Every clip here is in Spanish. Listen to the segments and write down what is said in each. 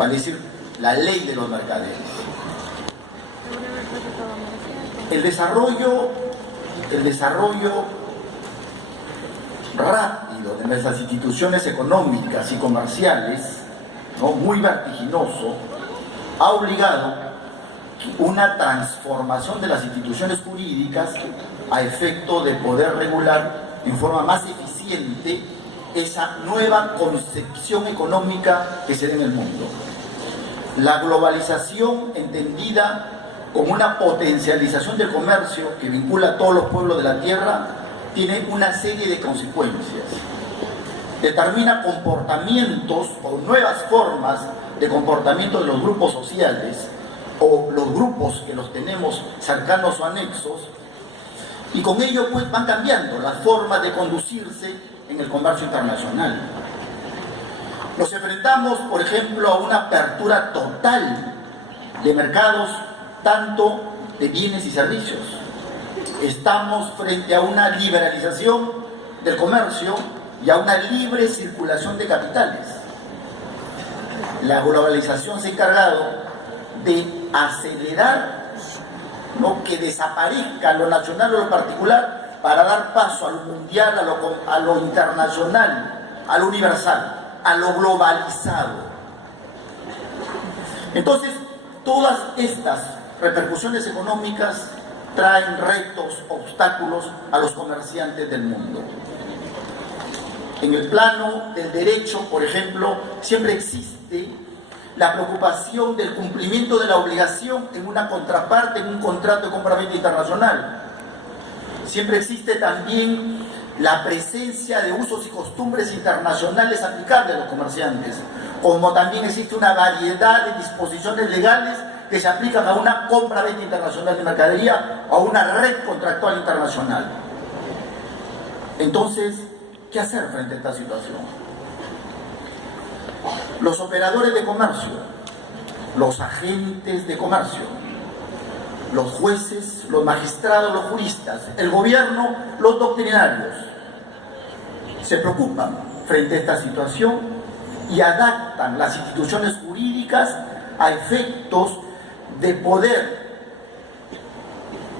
vale decir, la ley de los mercaderes. El desarrollo rápido de nuestras instituciones económicas y comerciales, ¿no?, muy vertiginoso, ha obligado una transformación de las instituciones jurídicas a efecto de poder regular en forma más eficiente esa nueva concepción económica que se da en el mundo. La globalización, entendida como una potencialización del comercio que vincula a todos los pueblos de la tierra, tiene una serie de consecuencias. Determina comportamientos o nuevas formas de comportamiento de los grupos sociales o los grupos que los tenemos cercanos o anexos, y con ello pues van cambiando las formas de conducirse en el comercio internacional. Nos enfrentamos, por ejemplo, a una apertura total de mercados, tanto de bienes y servicios. Estamos frente a una liberalización del comercio y a una libre circulación de capitales. La globalización se ha encargado de acelerar, ¿no?, que desaparezca lo nacional o lo particular para dar paso a lo mundial, a lo internacional, a lo universal, a lo globalizado. Entonces, todas estas repercusiones económicas traen retos, obstáculos a los comerciantes del mundo. En el plano del derecho, por ejemplo, siempre existe la preocupación del cumplimiento de la obligación en una contraparte, en un contrato de compra-venta internacional. Siempre existe también la presencia de usos y costumbres internacionales aplicables a los comerciantes, como también existe una variedad de disposiciones legales que se aplican a una compra-venta internacional de mercadería o a una red contractual internacional. Entonces, ¿qué hacer frente a esta situación? Los operadores de comercio, los agentes de comercio, los jueces, los magistrados, los juristas, el gobierno, los doctrinarios, se preocupan frente a esta situación y adaptan las instituciones jurídicas a efectos de poder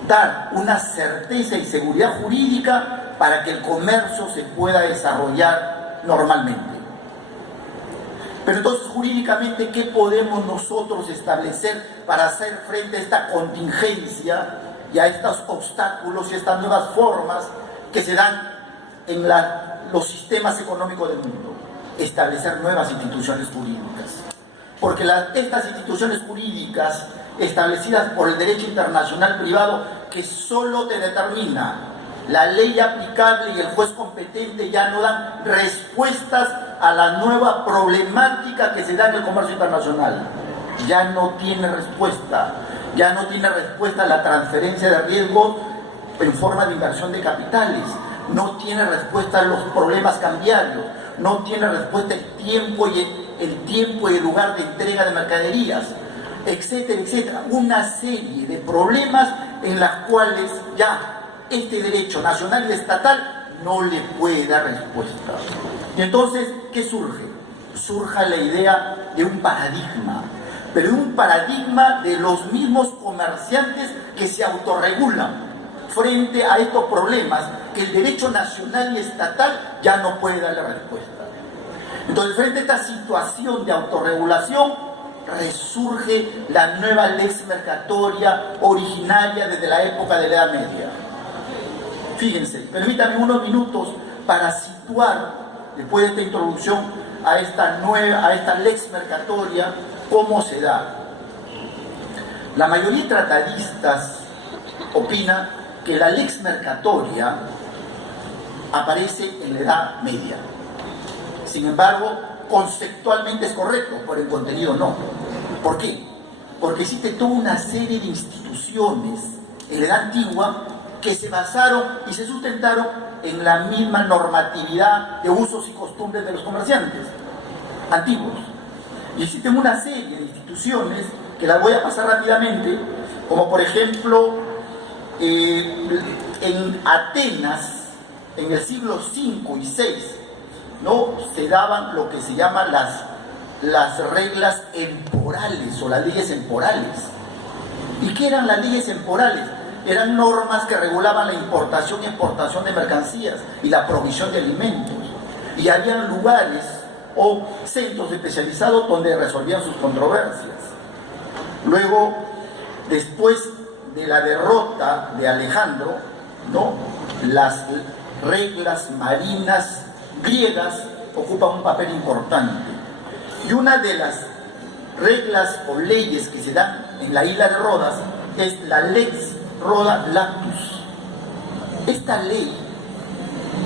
dar una certeza y seguridad jurídica para que el comercio se pueda desarrollar normalmente. Pero entonces, jurídicamente, ¿qué podemos nosotros establecer para hacer frente a esta contingencia y a estos obstáculos y estas nuevas formas que se dan en los sistemas económicos del mundo? Establecer nuevas instituciones jurídicas. Porque estas instituciones jurídicas establecidas por el derecho internacional privado, que solo te determina la ley aplicable y el juez competente, ya no dan respuestas a la nueva problemática que se da en el comercio internacional. Ya no tiene respuesta. Ya no tiene respuesta la transferencia de riesgos en forma de inversión de capitales. No tiene respuesta a los problemas cambiarios. No tiene respuesta el tiempo y el lugar de entrega de mercaderías, etcétera, etcétera. Una serie de problemas en las cuales ya este derecho nacional y estatal no le puede dar respuesta. Y entonces, ¿qué surge? Surge la idea de un paradigma, pero un paradigma de los mismos comerciantes que se autorregulan frente a estos problemas que el derecho nacional y estatal ya no puede darle respuesta. Entonces, frente a esta situación de autorregulación, resurge la nueva lex mercatoria originaria desde la época de la Edad Media. Fíjense, permítanme unos minutos para situar, después de esta introducción, a esta lex mercatoria, cómo se da. La mayoría de tratadistas opina que la lex mercatoria aparece en la Edad Media. Sin embargo, conceptualmente es correcto, por el contenido no. ¿Por qué? Porque existe toda una serie de instituciones en la Edad Antigua que se basaron y se sustentaron en la misma normatividad de usos y costumbres de los comerciantes antiguos. Y existen una serie de instituciones que las voy a pasar rápidamente, como por ejemplo en Atenas, en el siglo V y VI, ¿no?, se daban lo que se llaman las reglas temporales o las leyes temporales. ¿Y qué eran las leyes temporales? Eran normas que regulaban la importación y exportación de mercancías y la provisión de alimentos. Y había lugares o centros especializados donde resolvían sus controversias. Luego, después de la derrota de Alejandro, ¿no?, las reglas marinas griegas ocupan un papel importante. Y una de las reglas o leyes que se dan en la isla de Rodas es la Lex Roda Lactus. Esta ley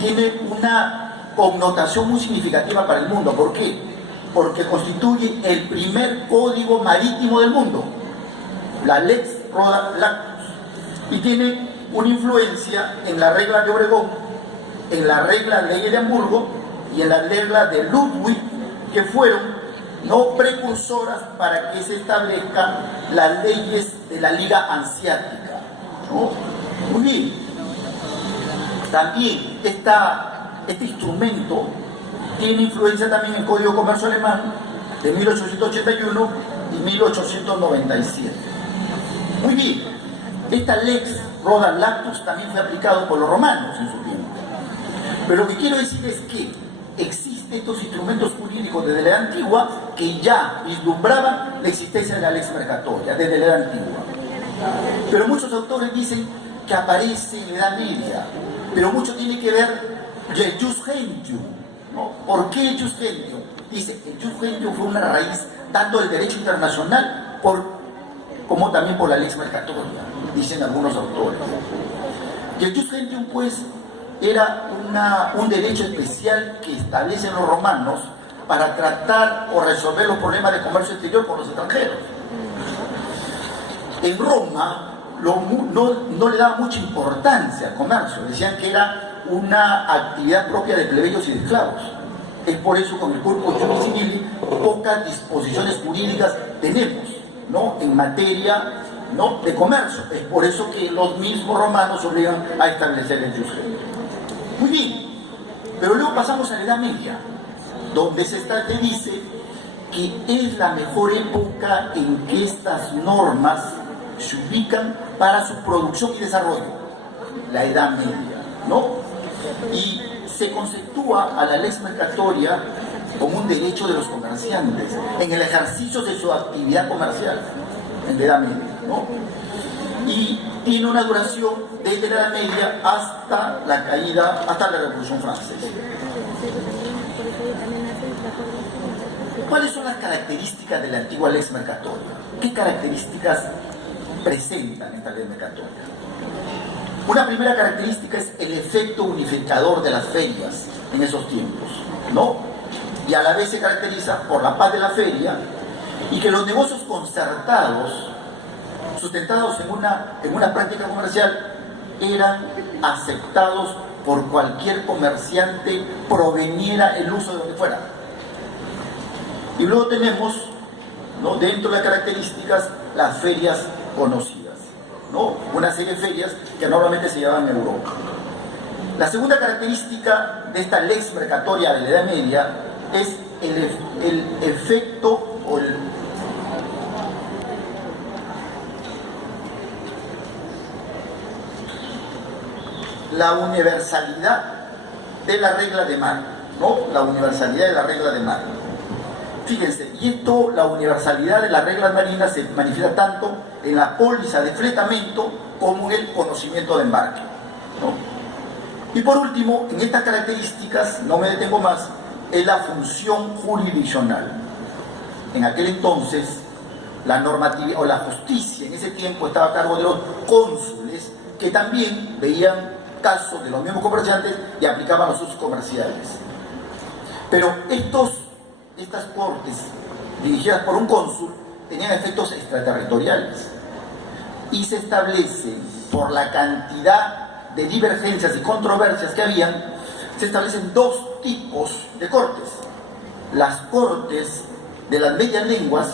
tiene una connotación muy significativa para el mundo. ¿Por qué? Porque constituye el primer código marítimo del mundo, la Lex Roda Lactus, y tiene una influencia en la regla de Obregón, en la regla de Ley de Hamburgo y en la regla de Ludwig, que fueron no precursoras para que se establezcan las leyes de la Liga Hanseática, ¿no? Muy bien. También este instrumento tiene influencia también en el Código de Comercio alemán de 1881 y 1897. Muy bien. Esta Lex Roda Lactus también fue aplicado por los romanos en su tiempo. Pero lo que quiero decir es que existen estos instrumentos jurídicos desde la edad antigua que ya vislumbraban la existencia de la lex mercatoria desde la edad antigua. Pero muchos autores dicen que aparece en la Edad Media, pero mucho tiene que ver el jus gentium, ¿no? ¿Por qué el jus gentium? Dice, el jus gentium fue una raíz tanto del derecho internacional como también por la lex mercatoria, dicen algunos autores. Y el jus gentium, pues, era un derecho especial que establecen los romanos para tratar o resolver los problemas de comercio exterior con los extranjeros. En Roma no le daban mucha importancia al comercio, decían que era una actividad propia de plebeyos y de esclavos. Es por eso con el Corpus Juris Civilis pocas disposiciones jurídicas tenemos, ¿no?, en materia, ¿no?, de comercio. Es por eso que los mismos romanos obligan a establecer el jus gentium. Muy bien, pero luego pasamos a la Edad Media, donde se dice que es la mejor época en que estas normas se ubican para su producción y desarrollo, la Edad Media, ¿no? Y se conceptúa a la lex mercatoria como un derecho de los comerciantes en el ejercicio de su actividad comercial en la Edad Media, ¿no? Y tiene una duración desde la Edad Media hasta la caída, hasta la Revolución Francesa. ¿Cuáles son las características de la antigua lex mercatoria? ¿Qué características presentan esta ley mercatoria? Una primera característica es el efecto unificador de las ferias en esos tiempos, ¿no? Y a la vez se caracteriza por la paz de la feria y que los negocios concertados, sustentados en una práctica comercial, eran aceptados por cualquier comerciante, proveniera el uso de donde fuera. Y luego tenemos, ¿no?, dentro de las características, las ferias conocidas, ¿no?, una serie de ferias que normalmente se llevaban en Europa. La segunda característica de esta lex mercatoria de la Edad Media es el efecto o la universalidad de la regla de mar, ¿no? La universalidad de la regla de mar. Fíjense, y esto, la universalidad de las reglas marinas se manifiesta tanto en la póliza de fletamento como en el conocimiento de embarque, ¿no? Y por último, en estas características, no me detengo más, es la función jurisdiccional. En aquel entonces, la normatividad o la justicia en ese tiempo estaba a cargo de los cónsules, que también veían casos de los mismos comerciantes y aplicaban los usos comerciales. Pero estas cortes, dirigidas por un cónsul, tenían efectos extraterritoriales y se establecen, por la cantidad de divergencias y controversias que habían, se establecen dos tipos de cortes: las cortes de las medias lenguas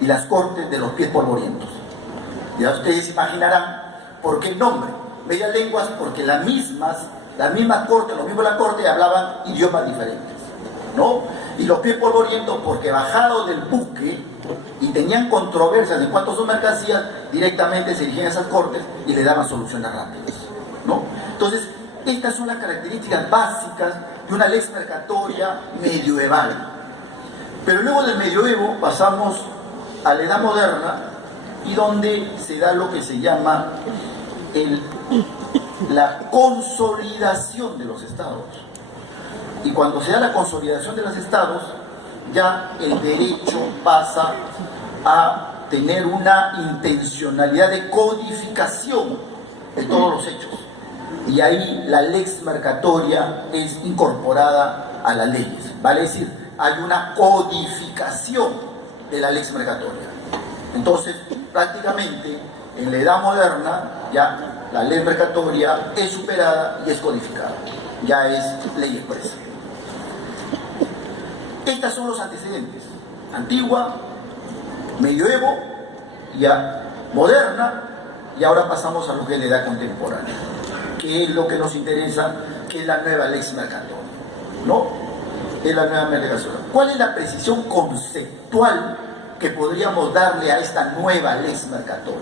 y las cortes de los pies polvorientos. Ya ustedes imaginarán por qué el nombre. Medias lenguas porque las mismas cortes, los mismos de la corte hablaban idiomas diferentes, ¿no? Y los pies polvorientos porque bajado del buque y tenían controversias en cuanto a sus mercancías, directamente se dirigían a esas cortes y le daban soluciones rápidas, ¿no? Entonces, estas son las características básicas de una lex mercatoria medioeval. Pero luego del medioevo pasamos a la edad moderna, y donde se da lo que se llama la consolidación de los estados. Y cuando se da la consolidación de los estados, ya el derecho pasa a tener una intencionalidad de codificación de todos los hechos. Y ahí la lex mercatoria es incorporada a las leyes. Vale decir, hay una codificación de la lex mercatoria. Entonces, prácticamente, en la edad moderna, ya la ley mercatoria es superada y es codificada. Ya es ley expresa. Estos son los antecedentes. Antigua, medioevo, ya moderna, y ahora pasamos a lo que es la edad contemporánea, que es lo que nos interesa, que es la nueva lex mercatoria, ¿no? Es la nueva mercatoria. ¿Cuál es la precisión conceptual que podríamos darle a esta nueva lex mercatoria?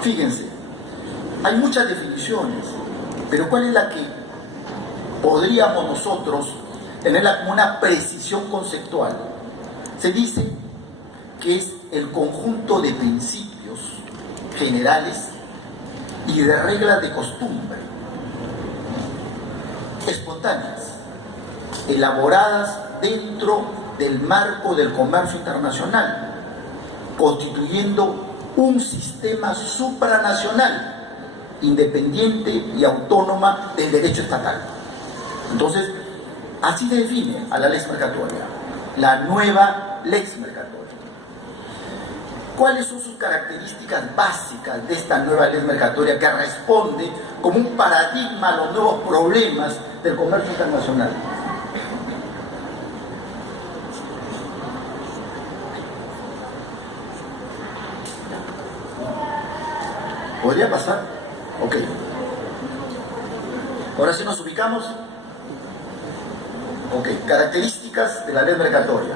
Fíjense, hay muchas definiciones, pero ¿cuál es la que podríamos nosotros tenerla como una precisión conceptual? Se dice que es el conjunto de principios generales y de reglas de costumbre espontáneas, elaboradas dentro del marco del comercio internacional, constituyendo un sistema supranacional, independiente y autónoma del derecho estatal. Entonces, así se define a la lex mercatoria, la nueva lex mercatoria. ¿Cuáles son sus características básicas de esta nueva lex mercatoria que responde como un paradigma a los nuevos problemas del comercio internacional? ¿Podría pasar? Ok. Ahora sí nos ubicamos. Ok, características de la ley mercatoria.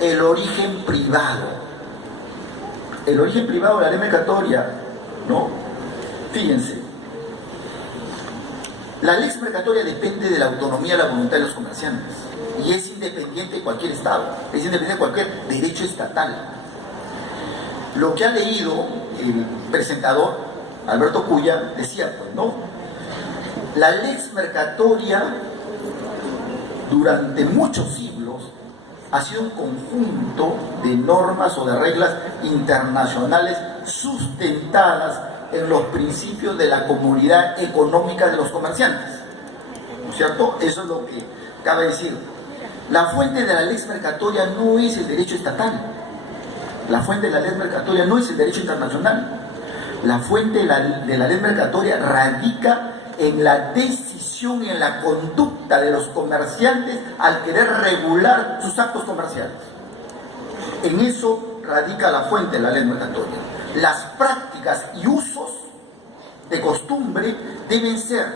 El origen privado. El origen privado de la ley mercatoria, ¿no? Fíjense. La ley mercatoria depende de la autonomía de la voluntad de los comerciantes y es independiente de cualquier Estado, es independiente de cualquier derecho estatal. Lo que ha leído el presentador, Alberto Cuya, decía, pues, ¿no? La lex mercatoria durante muchos siglos ha sido un conjunto de normas o de reglas internacionales sustentadas en los principios de la comunidad económica de los comerciantes, ¿no es cierto? Eso es lo que cabe decir. La fuente de la lex mercatoria no es el derecho estatal. La fuente de la ley mercatoria no es el derecho internacional. La fuente de la ley mercatoria radica en la decisión y en la conducta de los comerciantes al querer regular sus actos comerciales. En eso radica la fuente de la ley mercatoria. Las prácticas y usos de costumbre deben ser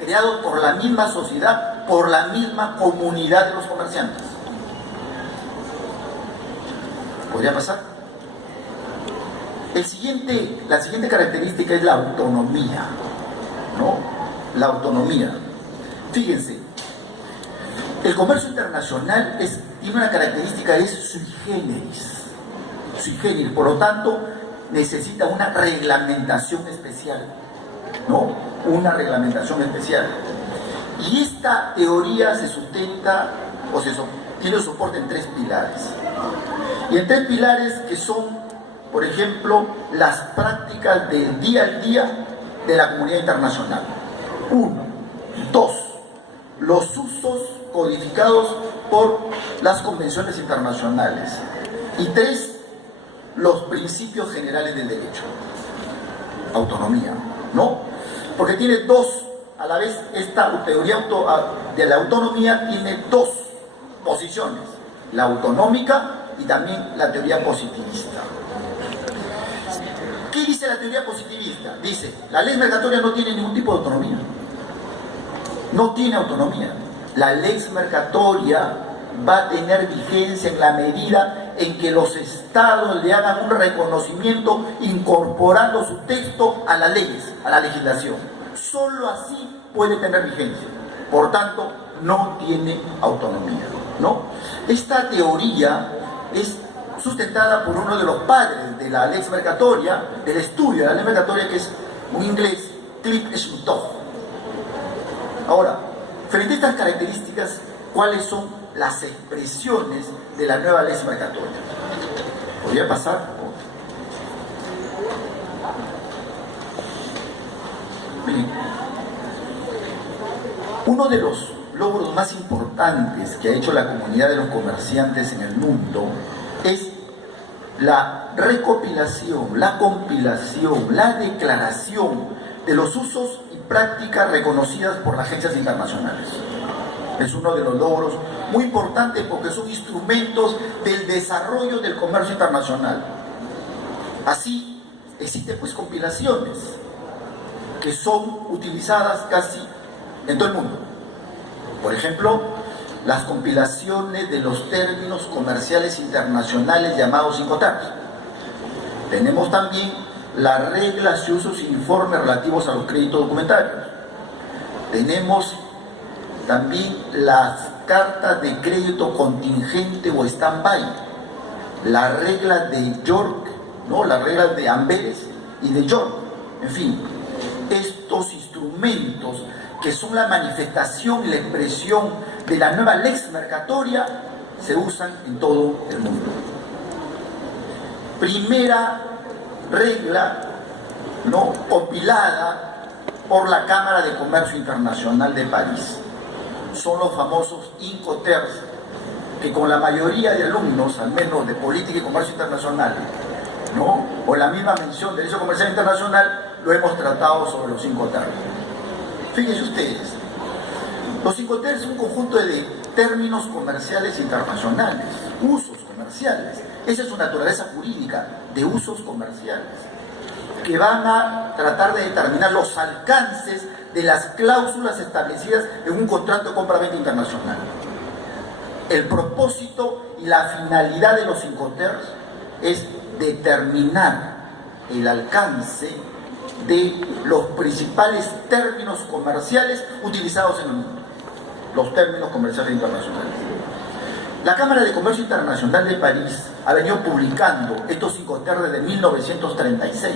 creados por la misma sociedad, por la misma comunidad de los comerciantes. ¿Podría pasar? La siguiente característica es la autonomía, ¿no? La autonomía. Fíjense, el comercio internacional tiene una característica, es sui generis. Sui generis, por lo tanto, necesita una reglamentación especial, ¿no? Una reglamentación especial. Y esta teoría se sustenta, tiene soporte en tres pilares. Y en tres pilares que son, por ejemplo, las prácticas del día al día de la comunidad internacional. 1. 2. Los usos codificados por las convenciones internacionales. Y 3. Los principios generales del derecho. Autonomía, ¿no? Porque tiene dos, a la vez, esta teoría de la autonomía tiene dos posiciones: la autonómica y también la teoría positivista. ¿Qué dice la teoría positivista? Dice, la ley mercatoria no tiene ningún tipo de autonomía. No tiene autonomía. La ley mercatoria va a tener vigencia en la medida en que los estados le hagan un reconocimiento incorporando su texto a las leyes, a la legislación. Solo así puede tener vigencia. Por tanto, no tiene autonomía, ¿no? Esta teoría es sustentada por uno de los padres de la lex mercatoria, del estudio de la ley mercatoria, que es un inglés, Cliff Shutoff. Ahora, frente a estas características, ¿cuáles son las expresiones de la nueva ley mercatoria? ¿Podría pasar? Miren, uno de los logros más importantes que ha hecho la comunidad de los comerciantes en el mundo es la recopilación, la compilación, la declaración de los usos y prácticas reconocidas por las agencias internacionales. Es uno de los logros muy importantes porque son instrumentos del desarrollo del comercio internacional. Así, existen pues compilaciones que son utilizadas casi en todo el mundo. Por ejemplo, las compilaciones de los términos comerciales internacionales llamados Incoterms. Tenemos también las reglas y usos y informes relativos a los créditos documentarios. Tenemos también las cartas de crédito contingente o stand-by, las reglas de York, ¿no? Las reglas de Amberes y de York. En fin, estos instrumentos que son la manifestación y la expresión de la nueva lex mercatoria, se usan en todo el mundo. Primera regla, ¿no?, compilada por la Cámara de Comercio Internacional de París. Son los famosos Incoterms, que con la mayoría de alumnos, al menos de Política y Comercio Internacional, ¿no?, o la misma mención de Derecho Comercial Internacional, lo hemos tratado sobre los Incoterms. Fíjense ustedes, los Incoterms es un conjunto de términos comerciales internacionales, usos comerciales. Esa es su naturaleza jurídica, de usos comerciales, que van a tratar de determinar los alcances de las cláusulas establecidas en un contrato de compra-venta internacional. El propósito y la finalidad de los Incoterms es determinar el alcance de los principales términos comerciales utilizados en el mundo, los términos comerciales internacionales. La Cámara de Comercio Internacional de París ha venido publicando estos Incoterms desde 1936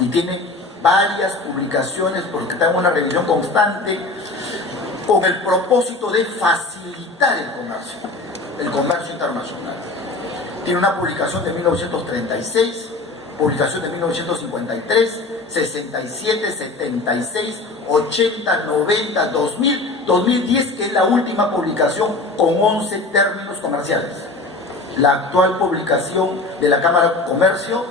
y tiene varias publicaciones porque está en una revisión constante con el propósito de facilitar el comercio internacional. Tiene una publicación de 1936, publicación de 1953, 67, 76, 80, 90, 2000, 2010, que es la última publicación con 11 términos comerciales. La actual publicación de la Cámara de Comercio,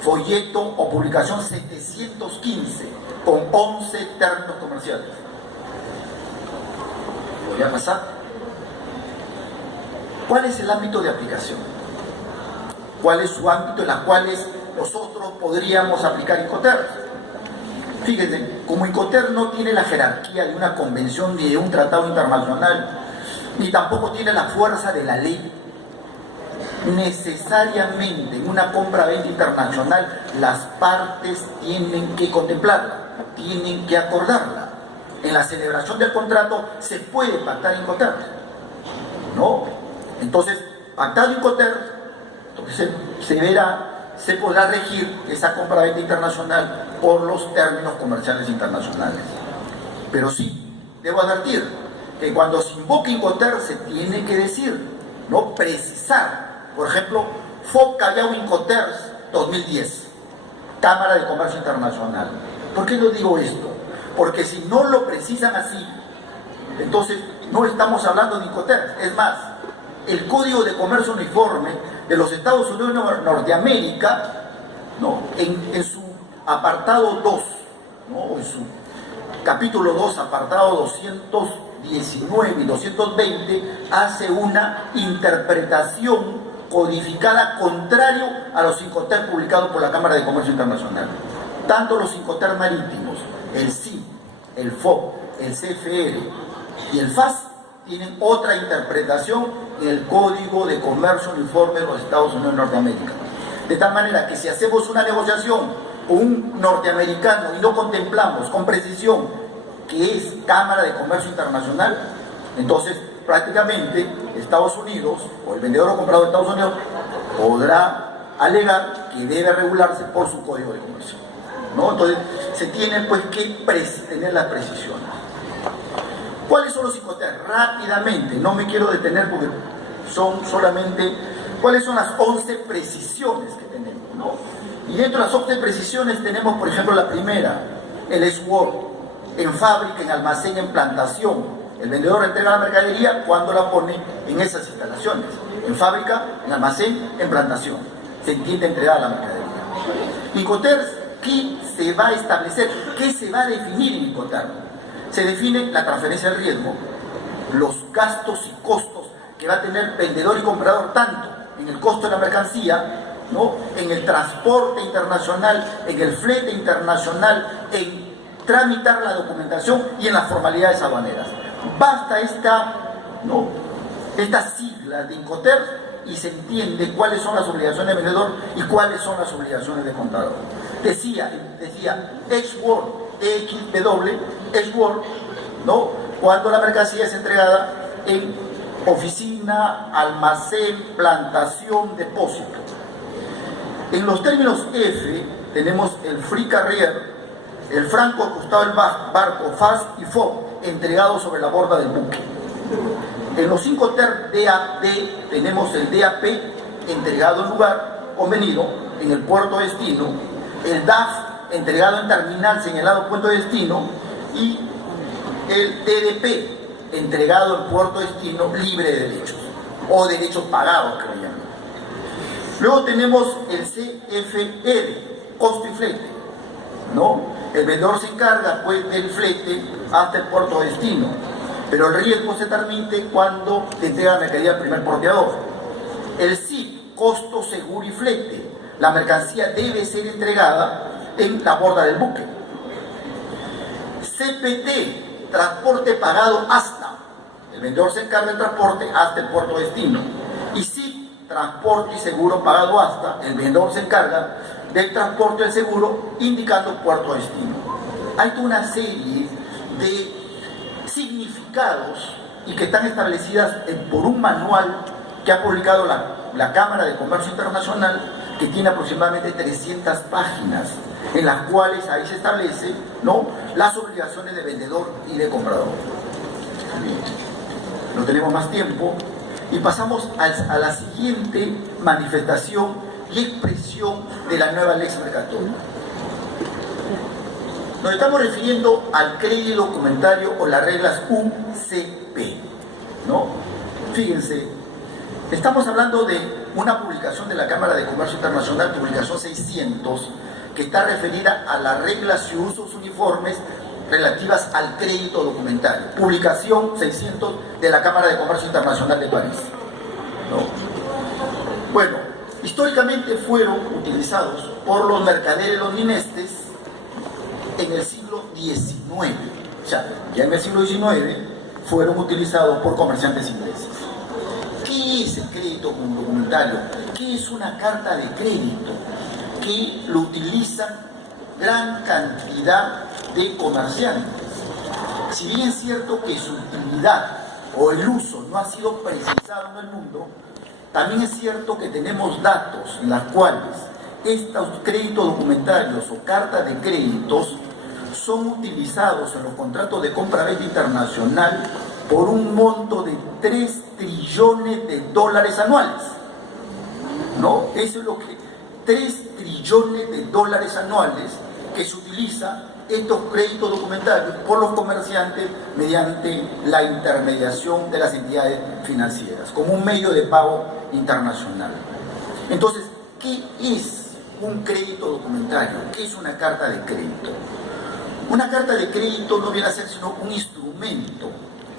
folleto o publicación 715, con 11 términos comerciales. Voy a pasar. ¿Cuál es el ámbito de aplicación? ¿Cuál es su ámbito en los cuales nosotros podríamos aplicar Incoterms? Fíjense, como Incoterms no tiene la jerarquía de una convención ni de un tratado internacional, ni tampoco tiene la fuerza de la ley, necesariamente en una compra-venta internacional las partes tienen que contemplarla, tienen que acordarla. En la celebración del contrato se puede pactar Incoterms, ¿no? Entonces, pactado Incoterms, entonces se podrá regir esa compra-venta internacional por los términos comerciales internacionales. Pero sí, debo advertir que cuando se invoca Incoterms se tiene que decir, no precisar. Por ejemplo, FOB-Callao Incoterms 2010, Cámara de Comercio Internacional. ¿Por qué lo digo esto? Porque si no lo precisan así, entonces no estamos hablando de Incoterms. Es más, el Código de Comercio Uniforme de los Estados Unidos de Norteamérica, ¿no?, en su apartado 2, ¿no?, en su capítulo 2, apartado 219 y 220, hace una interpretación codificada contrario a los Incoterms publicados por la Cámara de Comercio Internacional. Tanto los Incoterms marítimos, el CIF, el FOB, el CFR y el FAS tienen otra interpretación en el Código de Comercio Uniforme de los Estados Unidos de Norteamérica. De tal manera que si hacemos una negociación con un norteamericano y no contemplamos con precisión que es Cámara de Comercio Internacional, entonces prácticamente Estados Unidos, o el vendedor o comprador de Estados Unidos, podrá alegar que debe regularse por su Código de Comercio, ¿no? Entonces se tiene pues que tener la precisión. ¿Cuáles son los Incoterms? Rápidamente, no me quiero detener porque son solamente, ¿cuáles son las 11 precisiones que tenemos, ¿no? Y dentro de las 11 precisiones tenemos, por ejemplo, la primera, el SWOT, en fábrica, en almacén, en plantación. El vendedor entrega la mercadería cuando la pone en esas instalaciones, en fábrica, en almacén, en plantación. Se entiende entregada la mercadería. Incoterms, ¿qué se va a establecer? ¿Qué se va a definir en Incoterms? Se define la transferencia de riesgo, los gastos y costos que va a tener vendedor y comprador, tanto en el costo de la mercancía, ¿no?, en el transporte internacional, en el flete internacional, en tramitar la documentación y en las formalidades aduaneras. Basta estas siglas de Incoterms y se entiende cuáles son las obligaciones del vendedor y cuáles son las obligaciones del comprador. Decía SWOT, SWOT, ¿no?, cuando la mercancía es entregada en oficina, almacén, plantación, depósito. En los términos F tenemos el free carrier, el franco acostado del barco, FAS y FOB, entregado sobre la borda del buque. En los Incoterms DAP tenemos el DAP, entregado en lugar convenido en el puerto de destino, el DAF, entregado en terminal señalado puerto de destino, y el TDP, entregado en puerto de destino libre de derechos, o derechos pagados, que lo llaman. Luego tenemos el CFR, costo y flete, ¿no? El vendedor se encarga pues del flete hasta el puerto de destino, pero el riesgo se transmite cuando te entrega la mercadería al primer porteador. El CIF, costo, seguro y flete. La mercancía debe ser entregada en la borda del buque. CPT, transporte pagado hasta. El vendedor se encarga del transporte hasta el puerto de destino. Y CIF, transporte y seguro pagado hasta. El vendedor se encarga del transporte del seguro indicando puerto de destino. Hay toda una serie de significados y que están establecidas por un manual que ha publicado la Cámara de Comercio Internacional, que tiene aproximadamente 300 páginas, en las cuales ahí se establece, ¿no?, las obligaciones de vendedor y de comprador. No tenemos más tiempo y pasamos a la siguiente manifestación y expresión de la nueva Lex Mercatoria. Nos estamos refiriendo al crédito documentario o las reglas UCP, ¿no? Fíjense, estamos hablando de una publicación de la Cámara de Comercio Internacional, publicación 600, que está referida a las reglas y usos uniformes relativas al crédito documentario. Publicación 600 de la Cámara de Comercio Internacional de París, ¿no? Bueno, históricamente fueron utilizados por los mercaderes londinenses en el siglo XIX. O sea, ya en el siglo XIX fueron utilizados por comerciantes ingleses. ¿Qué es el crédito documentario? ¿Qué es una carta de crédito? Que lo utilizan gran cantidad de comerciantes. Si bien es cierto que su utilidad o el uso no ha sido precisado en el mundo, también es cierto que tenemos datos en los cuales estos créditos documentarios o cartas de créditos son utilizados en los contratos de compra-venta internacional por un monto de 3 trillones de dólares anuales, ¿no? Eso es lo que 3 trillones de dólares anuales que se utiliza estos créditos documentarios por los comerciantes mediante la intermediación de las entidades financieras como un medio de pago internacional. Entonces, ¿qué es un crédito documentario? ¿Qué es una carta de crédito? Una carta de crédito no viene a ser sino un instrumento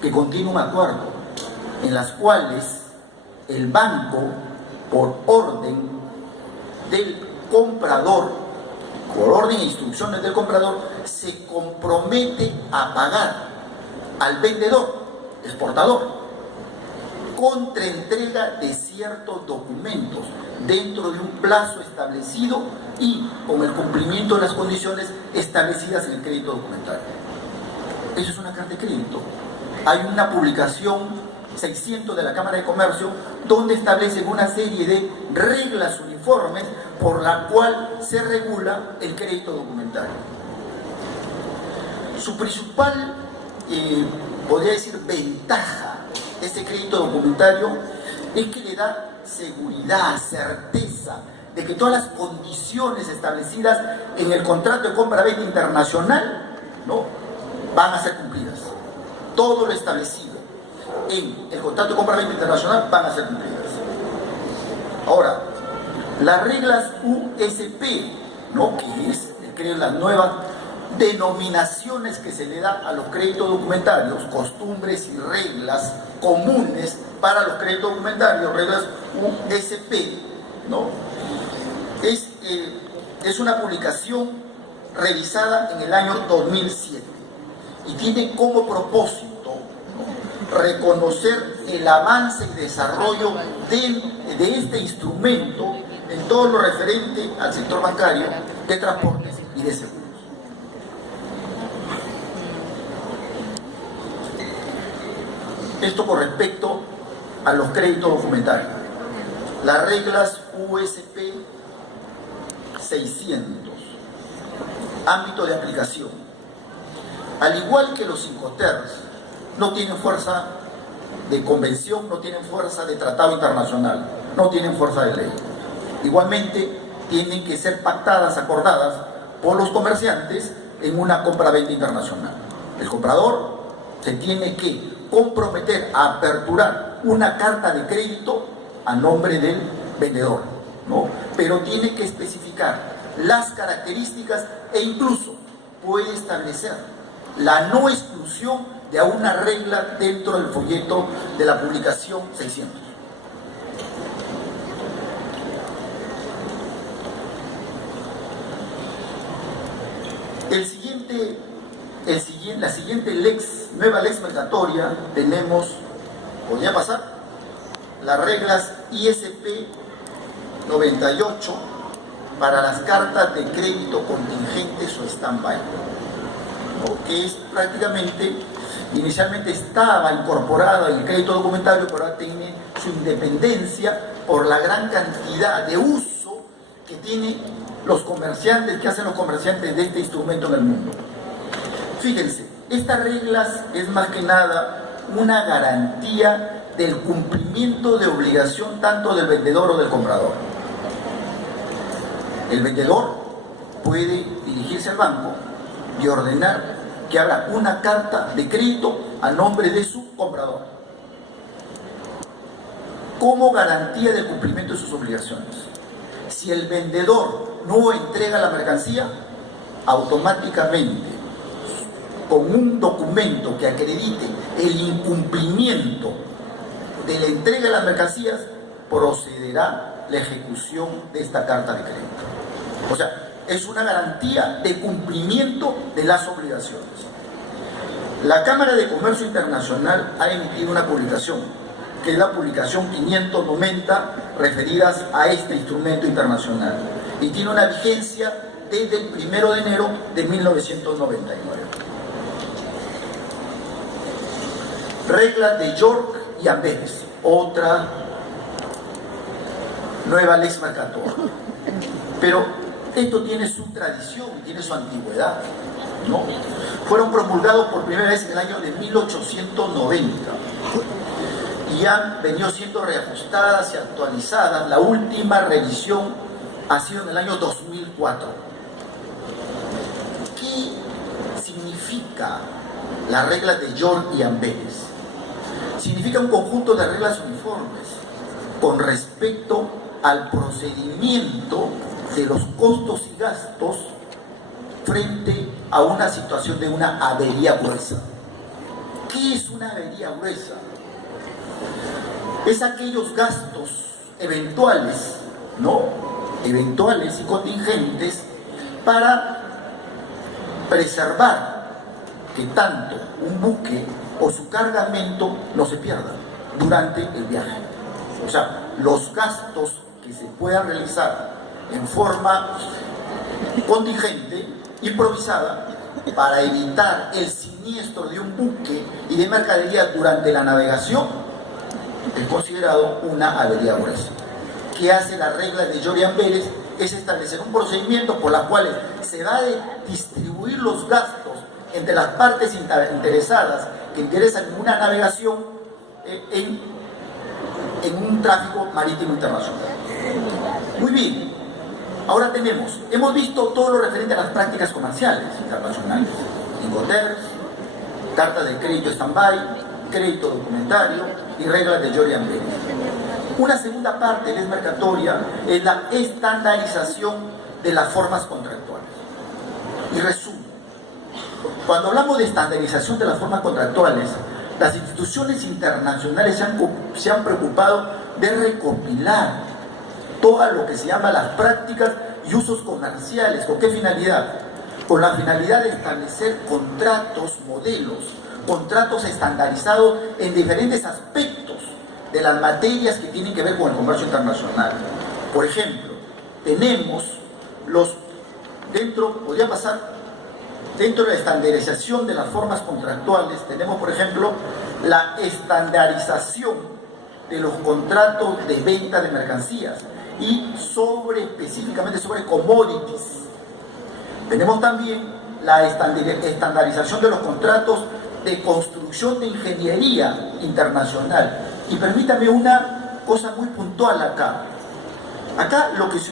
que contiene un acuerdo en las cuales el banco, por orden del comprador, por orden e instrucciones del comprador, se compromete a pagar al vendedor, exportador, contraentrega de ciertos documentos dentro de un plazo establecido y con el cumplimiento de las condiciones establecidas en el crédito documentario. Eso es una carta de crédito. Hay una publicación 600 de la Cámara de Comercio donde establecen una serie de reglas uniformes por la cual se regula el crédito documentario. Su principal, podría decir, ventaja de este crédito documentario es que le da seguridad, certeza de que todas las condiciones establecidas en el contrato de compra-venta internacional, ¿no?, van a ser cumplidas. Todo lo establecido en el contrato de compra-venta internacional van a ser cumplidas. Ahora, las reglas USP, ¿no?, que es, creo, las nuevas denominaciones que se le da a los créditos documentarios, costumbres y reglas comunes para los créditos documentarios, reglas USP, ¿no?, es una publicación revisada en el año 2007 y tiene como propósito, ¿no?, reconocer el avance y desarrollo de este instrumento en todo lo referente al sector bancario, de transportes y de seguros. Esto con respecto a los créditos documentarios. Las reglas USP 600, ámbito de aplicación. Al igual que los Incoterms, no tienen fuerza de convención, no tienen fuerza de tratado internacional, no tienen fuerza de ley. Igualmente, tienen que ser pactadas, acordadas por los comerciantes en una compra-venta internacional. El comprador se tiene que comprometer a aperturar una carta de crédito a nombre del vendedor, ¿no?, pero tiene que especificar las características e incluso puede establecer la no exclusión de una regla dentro del folleto de la publicación 600. La siguiente nueva lex mercatoria tenemos, podría pasar, las reglas ISP 98 para las cartas de crédito contingentes o stand-by, ¿no?, que es prácticamente, inicialmente estaba incorporada en el crédito documentario, pero ahora tiene su independencia por la gran cantidad de uso que tienen los comerciantes, que hacen los comerciantes de este instrumento en el mundo. Fíjense, estas reglas es más que nada una garantía del cumplimiento de obligación tanto del vendedor o del comprador. El vendedor puede dirigirse al banco y ordenar que haga una carta de crédito a nombre de su comprador como garantía del cumplimiento de sus obligaciones. Si el vendedor no entrega la mercancía, automáticamente, con un documento que acredite el incumplimiento de la entrega de las mercancías, procederá la ejecución de esta carta de crédito. O sea, es una garantía de cumplimiento de las obligaciones. La Cámara de Comercio Internacional ha emitido una publicación, que es la publicación 590, referidas a este instrumento internacional, y tiene una vigencia desde el 1 de enero de 1999. Reglas de York y Amberes, otra nueva lex mercatoria. Pero esto tiene su tradición, tiene su antigüedad, ¿no? Fueron promulgados por primera vez en el año de 1890 y han venido siendo reajustadas y actualizadas. La última revisión ha sido en el año 2004. ¿Qué significa las reglas de York y Amberes? Significa un conjunto de reglas uniformes con respecto al procedimiento de los costos y gastos frente a una situación de una avería gruesa. ¿Qué es una avería gruesa? Es aquellos gastos eventuales, ¿no?, eventuales y contingentes para preservar que tanto un buque o su cargamento no se pierda, durante el viaje. O sea, los gastos que se puedan realizar en forma contingente, improvisada, para evitar el siniestro de un buque y de mercadería durante la navegación, es considerado una avería gruesa. ¿Qué hace la regla de Jorian Pérez? Es establecer un procedimiento por la cual se va a distribuir los gastos entre las partes interesadas que interesan en una navegación en un tráfico marítimo internacional. Muy bien, ahora hemos visto todo lo referente a las prácticas comerciales internacionales, Incoterms, cartas de crédito stand-by, crédito documentario y reglas de Jorian Pérez. Una segunda parte de la mercatoria es la estandarización de las formas contractuales. Y resumo, cuando hablamos de estandarización de las formas contractuales, las instituciones internacionales se han preocupado de recopilar todo lo que se llama las prácticas y usos comerciales. ¿Con qué finalidad? Con la finalidad de establecer contratos, modelos, contratos estandarizados en diferentes aspectos de las materias que tienen que ver con el comercio internacional. Por ejemplo, tenemos dentro de la estandarización de las formas contractuales, tenemos, por ejemplo, la estandarización de los contratos de venta de mercancías y específicamente sobre commodities. Tenemos también la estandarización de los contratos de construcción de ingeniería internacional. Y permítame una cosa muy puntual acá. Acá lo que se